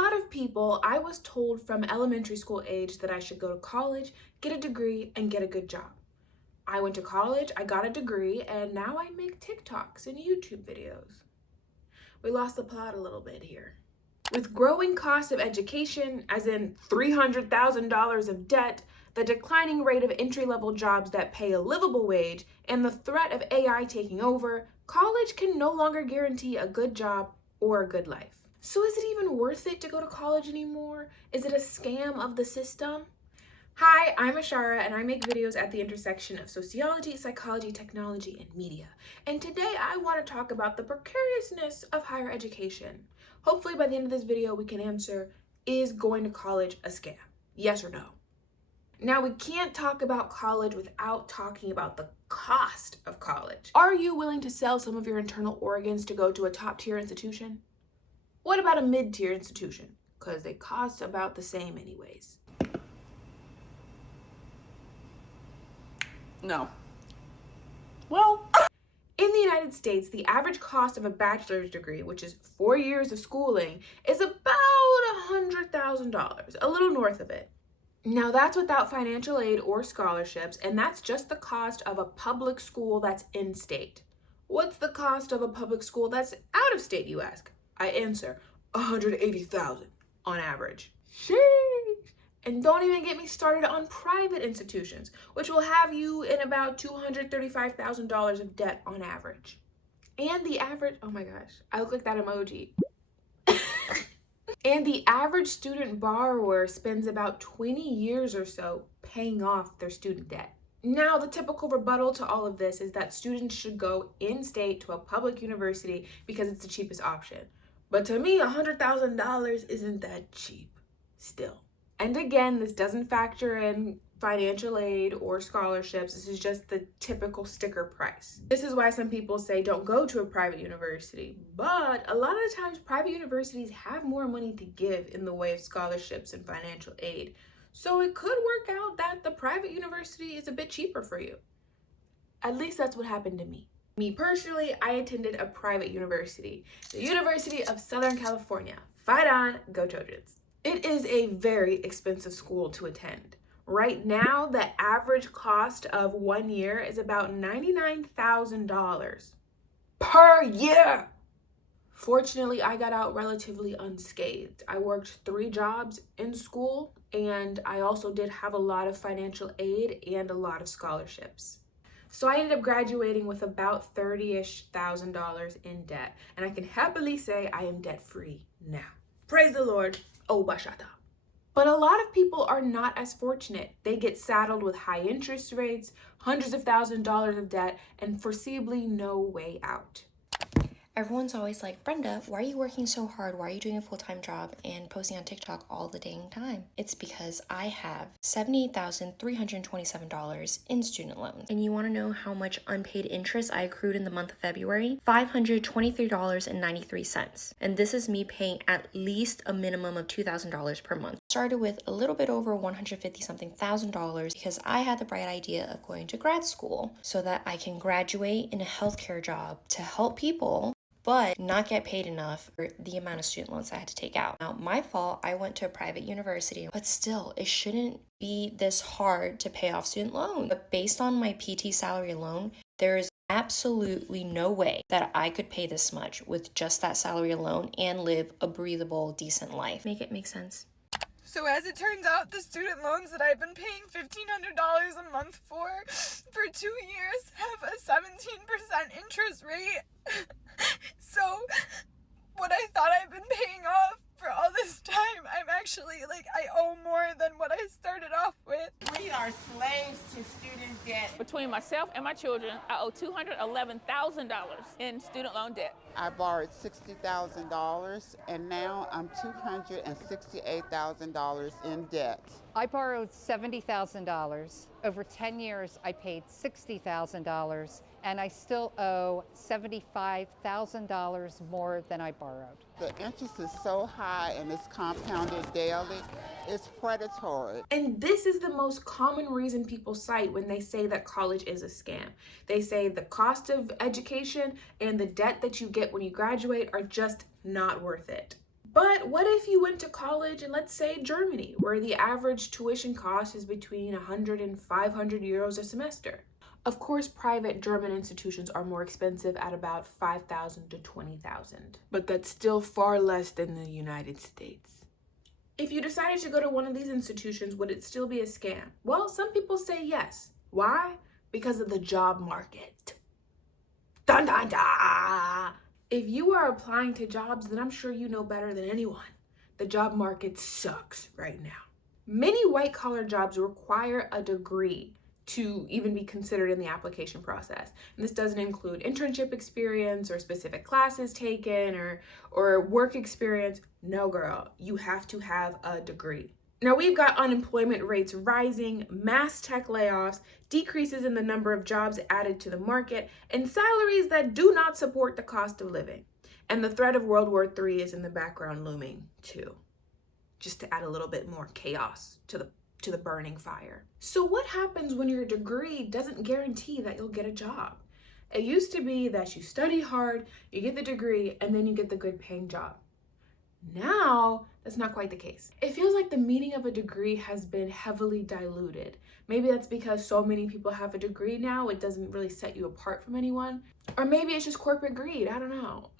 lot of people, I was told from elementary school age that I should go to college, get a degree, and get a good job. I went to college, I got a degree, and now I make TikToks and YouTube videos. We lost the plot a little bit here. With growing costs of education, as in $300,000 of debt, the declining rate of entry-level jobs that pay a livable wage, and the threat of AI taking over, college can no longer guarantee a good job or a good life. So is it even worth it to go to college anymore? Is it a scam of the system? Hi, I'm Ashara, and I make videos at the intersection of sociology, psychology, technology, and media. And today I want to talk about the precariousness of higher education. Hopefully by the end of this video we can answer, is going to college a scam? Yes or no? Now, we can't talk about college without talking about the cost of college. Are you willing to sell some of your internal organs to go to a top-tier institution? What about a mid-tier institution? Because they cost about the same anyways. No. Well, in the United States, the average cost of a bachelor's degree, which is 4 years of schooling, is about $100,000, a little north of it. Now, that's without financial aid or scholarships, and that's just the cost of a public school that's in-state. What's the cost of a public school that's out of state, you ask? I answer, $180,000 on average. Sheesh! And don't even get me started on private institutions, which will have you in about $235,000 of debt on average. And the average, oh my gosh, I look like that emoji. And the average student borrower spends about 20 years or so paying off their student debt. Now, the typical rebuttal to all of this is that students should go in-state to a public university because it's the cheapest option. But to me, $100,000 isn't that cheap still. And again, this doesn't factor in financial aid or scholarships. This is just the typical sticker price. This is why some people say don't go to a private university. But a lot of the times, private universities have more money to give in the way of scholarships and financial aid. So it could work out that the private university is a bit cheaper for you. At least that's what happened to me. Me personally, I attended a private university, the University of Southern California. Fight on, go Trojans. It is a very expensive school to attend. Right now, the average cost of 1 year is about $99,000 per year. Fortunately, I got out relatively unscathed. I worked 3 jobs in school, and I also did have a lot of financial aid and a lot of scholarships. So I ended up graduating with about $30,000 in debt, and I can happily say I am debt-free now. Praise the Lord. Oh, bashata. But a lot of people are not as fortunate. They get saddled with high interest rates, hundreds of thousands of dollars of debt, and foreseeably no way out. Everyone's always like, Brenda, why are you working so hard? Why are you doing a full-time job and posting on TikTok all the dang time? It's because I have $78,327 in student loans. And you want to know how much unpaid interest I accrued in the month of February? $523.93. And this is me paying at least a minimum of $2,000 per month. Started with a little bit over $150-something thousand because I had the bright idea of going to grad school so that I can graduate in a healthcare job to help people but not get paid enough for the amount of student loans I had to take out. Now, my fault, I went to a private university, but still, it shouldn't be this hard to pay off student loans. But based on my PT salary alone, there is absolutely no way that I could pay this much with just that salary alone and live a breathable, decent life. Make it make sense? So as it turns out, the student loans that I've been paying $1,500 a month for 2 years have a 17% interest rate. So what I thought I've been paying off for all this time, I'm actually, I owe more than what I started off with. We are slaves to student debt. Between myself and my children, I owe $211,000 in student loan debt. I borrowed $60,000 and now I'm $268,000 in debt. I borrowed $70,000. Over 10 years, I paid $60,000, and I still owe $75,000 more than I borrowed. The interest is so high and it's compounded daily, it's predatory. And this is the most common reason people cite when they say that college is a scam. They say the cost of education and the debt that you get when you graduate are just not worth it. But what if you went to college in, let's say, Germany, where the average tuition cost is between 100 and 500 euros a semester? Of course, private German institutions are more expensive at about 5,000 to 20,000, but that's still far less than the United States. If you decided to go to one of these institutions, would it still be a scam? Well, some people say yes. Why? Because of the job market. Dun dun dun! If you are applying to jobs, then I'm sure you know better than anyone. The job market sucks right now. Many white-collar jobs require a degree to even be considered in the application process. And this doesn't include internship experience or specific classes taken or work experience. No, girl, you have to have a degree. Now, we've got unemployment rates rising, mass tech layoffs, decreases in the number of jobs added to the market, and salaries that do not support the cost of living. And the threat of World War III is in the background looming too, just to add a little bit more chaos to the burning fire. So what happens when your degree doesn't guarantee that you'll get a job? It used to be that you study hard, you get the degree, and then you get the good paying job. Now, that's not quite the case. It feels like the meaning of a degree has been heavily diluted. Maybe that's because so many people have a degree now, it doesn't really set you apart from anyone. Or maybe it's just corporate greed, I don't know.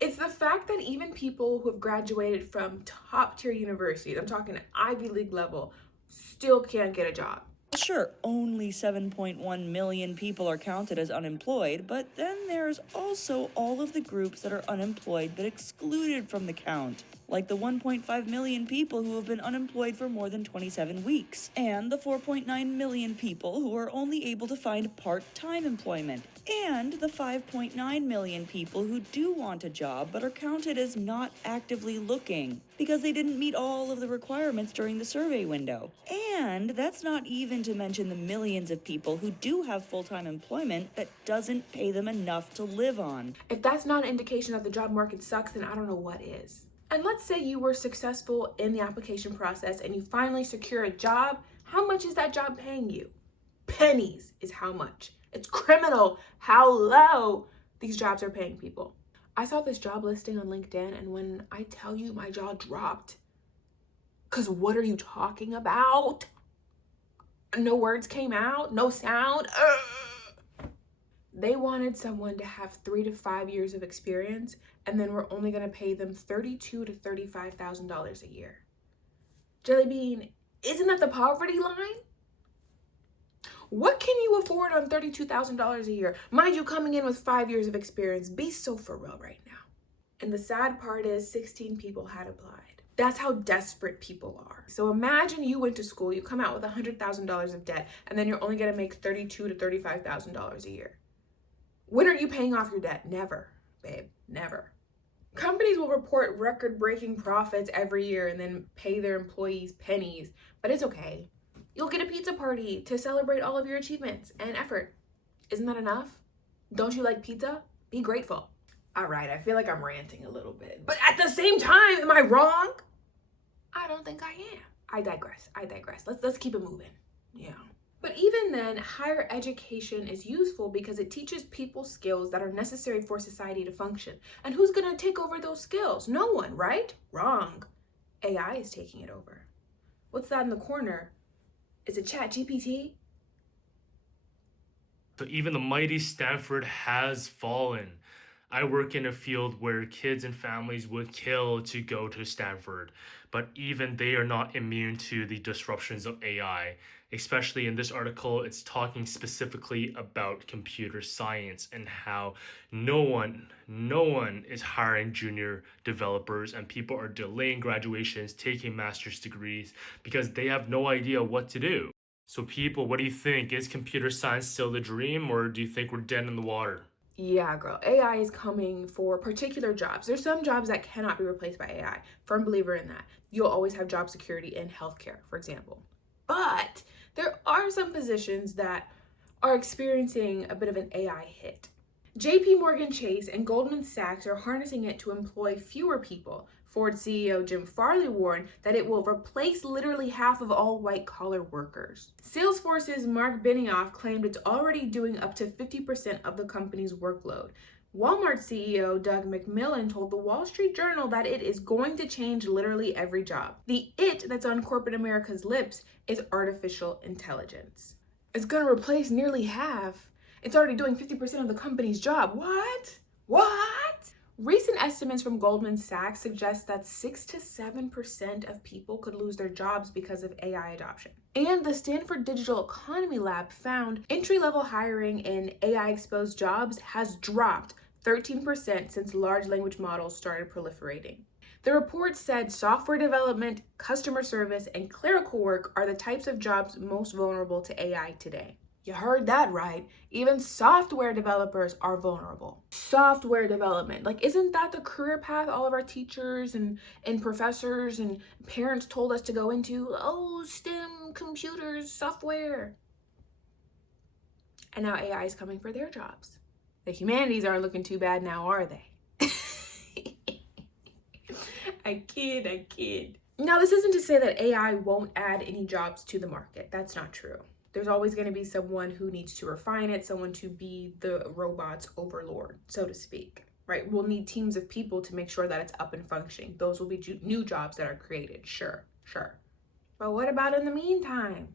It's the fact that even people who have graduated from top tier universities, I'm talking Ivy League level, still can't get a job. Sure, only 7.1 million people are counted as unemployed, but then there's also all of the groups that are unemployed but excluded from the count, like the 1.5 million people who have been unemployed for more than 27 weeks, and the 4.9 million people who are only able to find part-time employment, and the 5.9 million people who do want a job but are counted as not actively looking because they didn't meet all of the requirements during the survey window. And that's not even to mention the millions of people who do have full-time employment that doesn't pay them enough to live on. If that's not an indication that the job market sucks, then I don't know what is. And let's say you were successful in the application process and you finally secure a job. How much is that job paying you? Pennies is how much. It's criminal how low these jobs are paying people. I saw this job listing on LinkedIn, and when I tell you my jaw dropped, because what are you talking about? No words came out, no sound. They wanted someone to have 3 to 5 years of experience, and then we're only going to pay them $32,000 to $35,000 a year. Jelly Bean, isn't that the poverty line? What can you afford on $32,000 a year? Mind you, coming in with 5 years of experience. Be so for real right now. And the sad part is 16 people had applied. That's how desperate people are. So imagine you went to school, you come out with $100,000 of debt, and then you're only going to make $32,000 to $35,000 a year. When are you paying off your debt? Never, babe, never. Companies will report record-breaking profits every year and then pay their employees pennies, but it's okay. You'll get a pizza party to celebrate all of your achievements and effort. Isn't that enough? Don't you like pizza? Be grateful. All right, I feel like I'm ranting a little bit, but at the same time, am I wrong? I don't think I am. I digress. Let's keep it moving. Yeah. But even then, higher education is useful because it teaches people skills that are necessary for society to function. And who's gonna take over those skills? No one, right? Wrong. AI is taking it over. What's that in the corner? Is it ChatGPT? So even the mighty Stanford has fallen. I work in a field where kids and families would kill to go to Stanford, but even they are not immune to the disruptions of AI. Especially in this article, it's talking specifically about computer science and how no one is hiring junior developers, and people are delaying graduations, taking master's degrees because they have no idea what to do. So people, what do you think? Is computer science still the dream, or do you think we're dead in the water? Yeah, girl, AI is coming for particular jobs. There's some jobs that cannot be replaced by AI. Firm believer in that. You'll always have job security in healthcare, for example. But there are some positions that are experiencing a bit of an AI hit. JP Morgan Chase and Goldman Sachs are harnessing it to employ fewer people. Ford CEO Jim Farley warned that it will replace literally half of all white-collar workers. Salesforce's Mark Benioff claimed it's already doing up to 50% of the company's workload. Walmart CEO Doug McMillon told the Wall Street Journal that it is going to change literally every job. The "it" that's on corporate America's lips is artificial intelligence. It's going to replace nearly half. It's already doing 50% of the company's job. What? Recent estimates from Goldman Sachs suggest that 6 to 7% of people could lose their jobs because of AI adoption. And the Stanford Digital Economy Lab found entry-level hiring in AI-exposed jobs has dropped 13% since large language models started proliferating. The report said software development, customer service, and clerical work are the types of jobs most vulnerable to AI today. You heard that right. Even software developers are vulnerable. Software development. Like, isn't that the career path all of our teachers and professors and parents told us to go into? Oh, STEM, computers, software. And now AI is coming for their jobs. The humanities aren't looking too bad now, are they? I kid. Now, this isn't to say that AI won't add any jobs to the market. That's not true. There's always going to be someone who needs to refine it, someone to be the robot's overlord, so to speak, right? We'll need teams of people to make sure that it's up and functioning. Those will be new jobs that are created, sure. But what about in the meantime?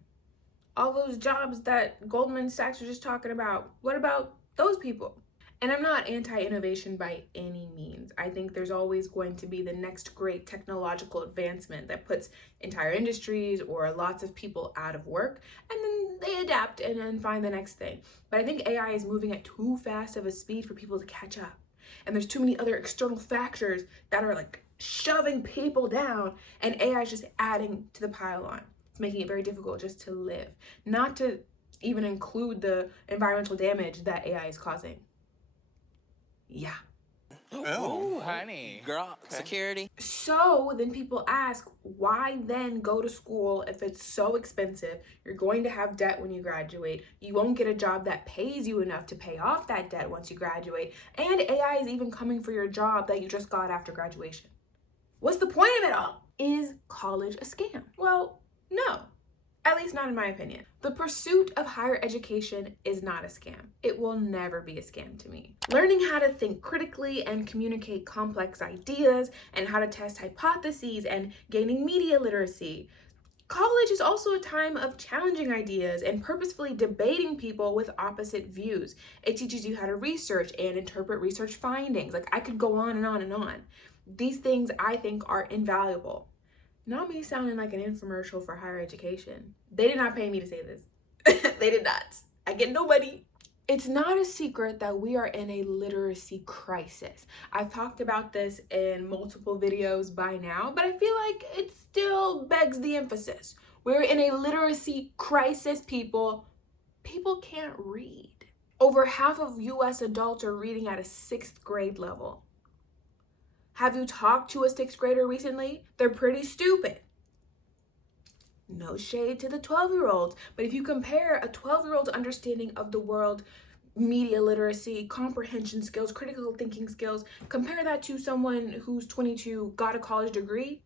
All those jobs that Goldman Sachs was just talking about, what about those people? And I'm not anti-innovation by any means. I think there's always going to be the next great technological advancement that puts entire industries or lots of people out of work, and then they adapt and then find the next thing. But I think AI is moving at too fast of a speed for people to catch up. And there's too many other external factors that are like shoving people down, and AI is just adding to the pile on. It's making it very difficult just to live, not to even include the environmental damage that AI is causing. Yeah. Oh, honey. Girl, Okay. security. So then people ask, why then go to school if it's so expensive? You're going to have debt when you graduate. You won't get a job that pays you enough to pay off that debt once you graduate. And AI is even coming for your job that you just got after graduation. What's the point of it all? Is college a scam? Well, no. At least not in my opinion. The pursuit of higher education is not a scam. It will never be a scam to me. Learning how to think critically and communicate complex ideas and how to test hypotheses and gaining media literacy. College is also a time of challenging ideas and purposefully debating people with opposite views. It teaches you how to research and interpret research findings. Like, I could go on and on and on. These things I think are invaluable. Not me sounding like an infomercial for higher education. They did not pay me to say this. They did not. I get no money. It's not a secret that we are in a literacy crisis. I've talked about this in multiple videos by now, but I feel like it still begs the emphasis. We're in a literacy crisis, people. People can't read. Over half of US adults are reading at a 6th grade level. Have you talked to a 6th grader recently? They're pretty stupid. No shade to the 12-year-olds, but if you compare a 12-year-old's understanding of the world, media literacy, comprehension skills, critical thinking skills, compare that to someone who's 22, got a college degree,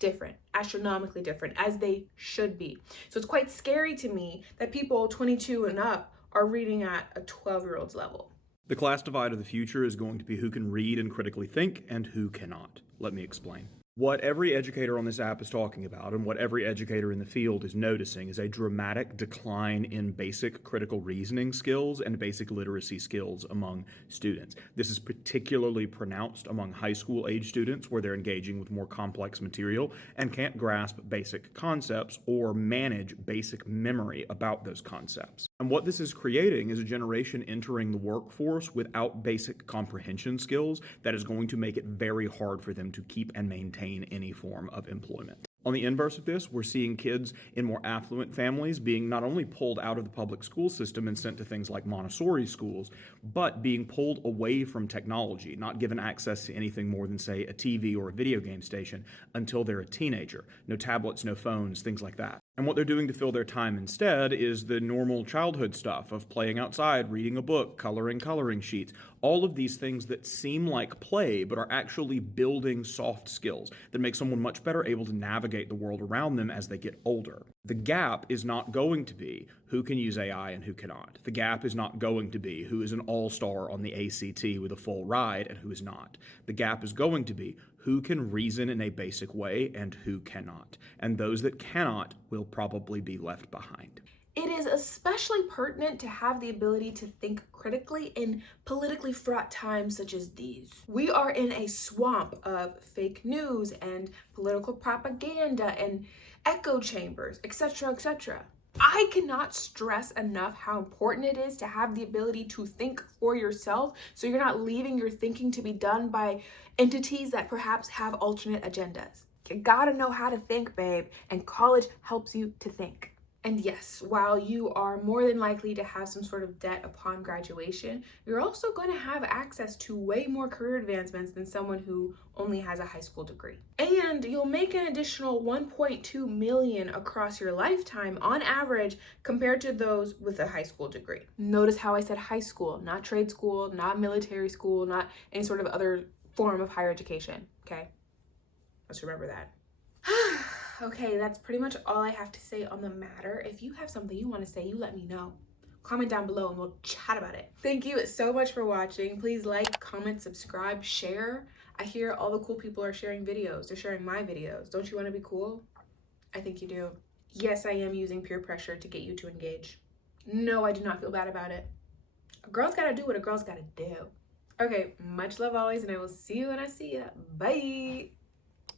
different, astronomically different, as they should be. So it's quite scary to me that people 22 and up are reading at a 12-year-old's level. The class divide of the future is going to be who can read and critically think and who cannot. Let me explain. What every educator on this app is talking about, and what every educator in the field is noticing, is a dramatic decline in basic critical reasoning skills and basic literacy skills among students. This is particularly pronounced among high school age students, where they're engaging with more complex material and can't grasp basic concepts or manage basic memory about those concepts. And what this is creating is a generation entering the workforce without basic comprehension skills that is going to make it very hard for them to keep and maintain any form of employment. On the inverse of this, we're seeing kids in more affluent families being not only pulled out of the public school system and sent to things like Montessori schools, but being pulled away from technology, not given access to anything more than, say, a TV or a video game station until they're a teenager. No tablets, no phones, things like that. And what they're doing to fill their time instead is the normal childhood stuff of playing outside, reading a book, coloring sheets, all of these things that seem like play but are actually building soft skills that make someone much better able to navigate the world around them as they get older. The gap is not going to be who can use AI and who cannot. The gap is not going to be who is an all-star on the ACT with a full ride and who is not. The gap is going to be who can reason in a basic way and who cannot. And those that cannot will probably be left behind. It is especially pertinent to have the ability to think critically in politically fraught times such as these. We are in a swamp of fake news and political propaganda and echo chambers, etc., etc. I cannot stress enough how important it is to have the ability to think for yourself so you're not leaving your thinking to be done by entities that perhaps have alternate agendas. You gotta know how to think, babe, and college helps you to think. And yes, while you are more than likely to have some sort of debt upon graduation, you're also going to have access to way more career advancements than someone who only has a high school degree. And you'll make an additional 1.2 million across your lifetime on average compared to those with a high school degree. Notice how I said high school, not trade school, not military school, not any sort of other form of higher education, okay? Let's remember that. Okay, that's pretty much all I have to say on the matter. If you have something you want to say, you let me know. Comment down below and we'll chat about it. Thank you so much for watching. Please like, comment, subscribe, share. I hear all the cool people are sharing videos. They're sharing my videos. Don't you want to be cool? I think you do. Yes, I am using peer pressure to get you to engage. No, I do not feel bad about it. A girl's gotta do what a girl's gotta do. Okay, much love always, and I will see you when I see ya. Bye.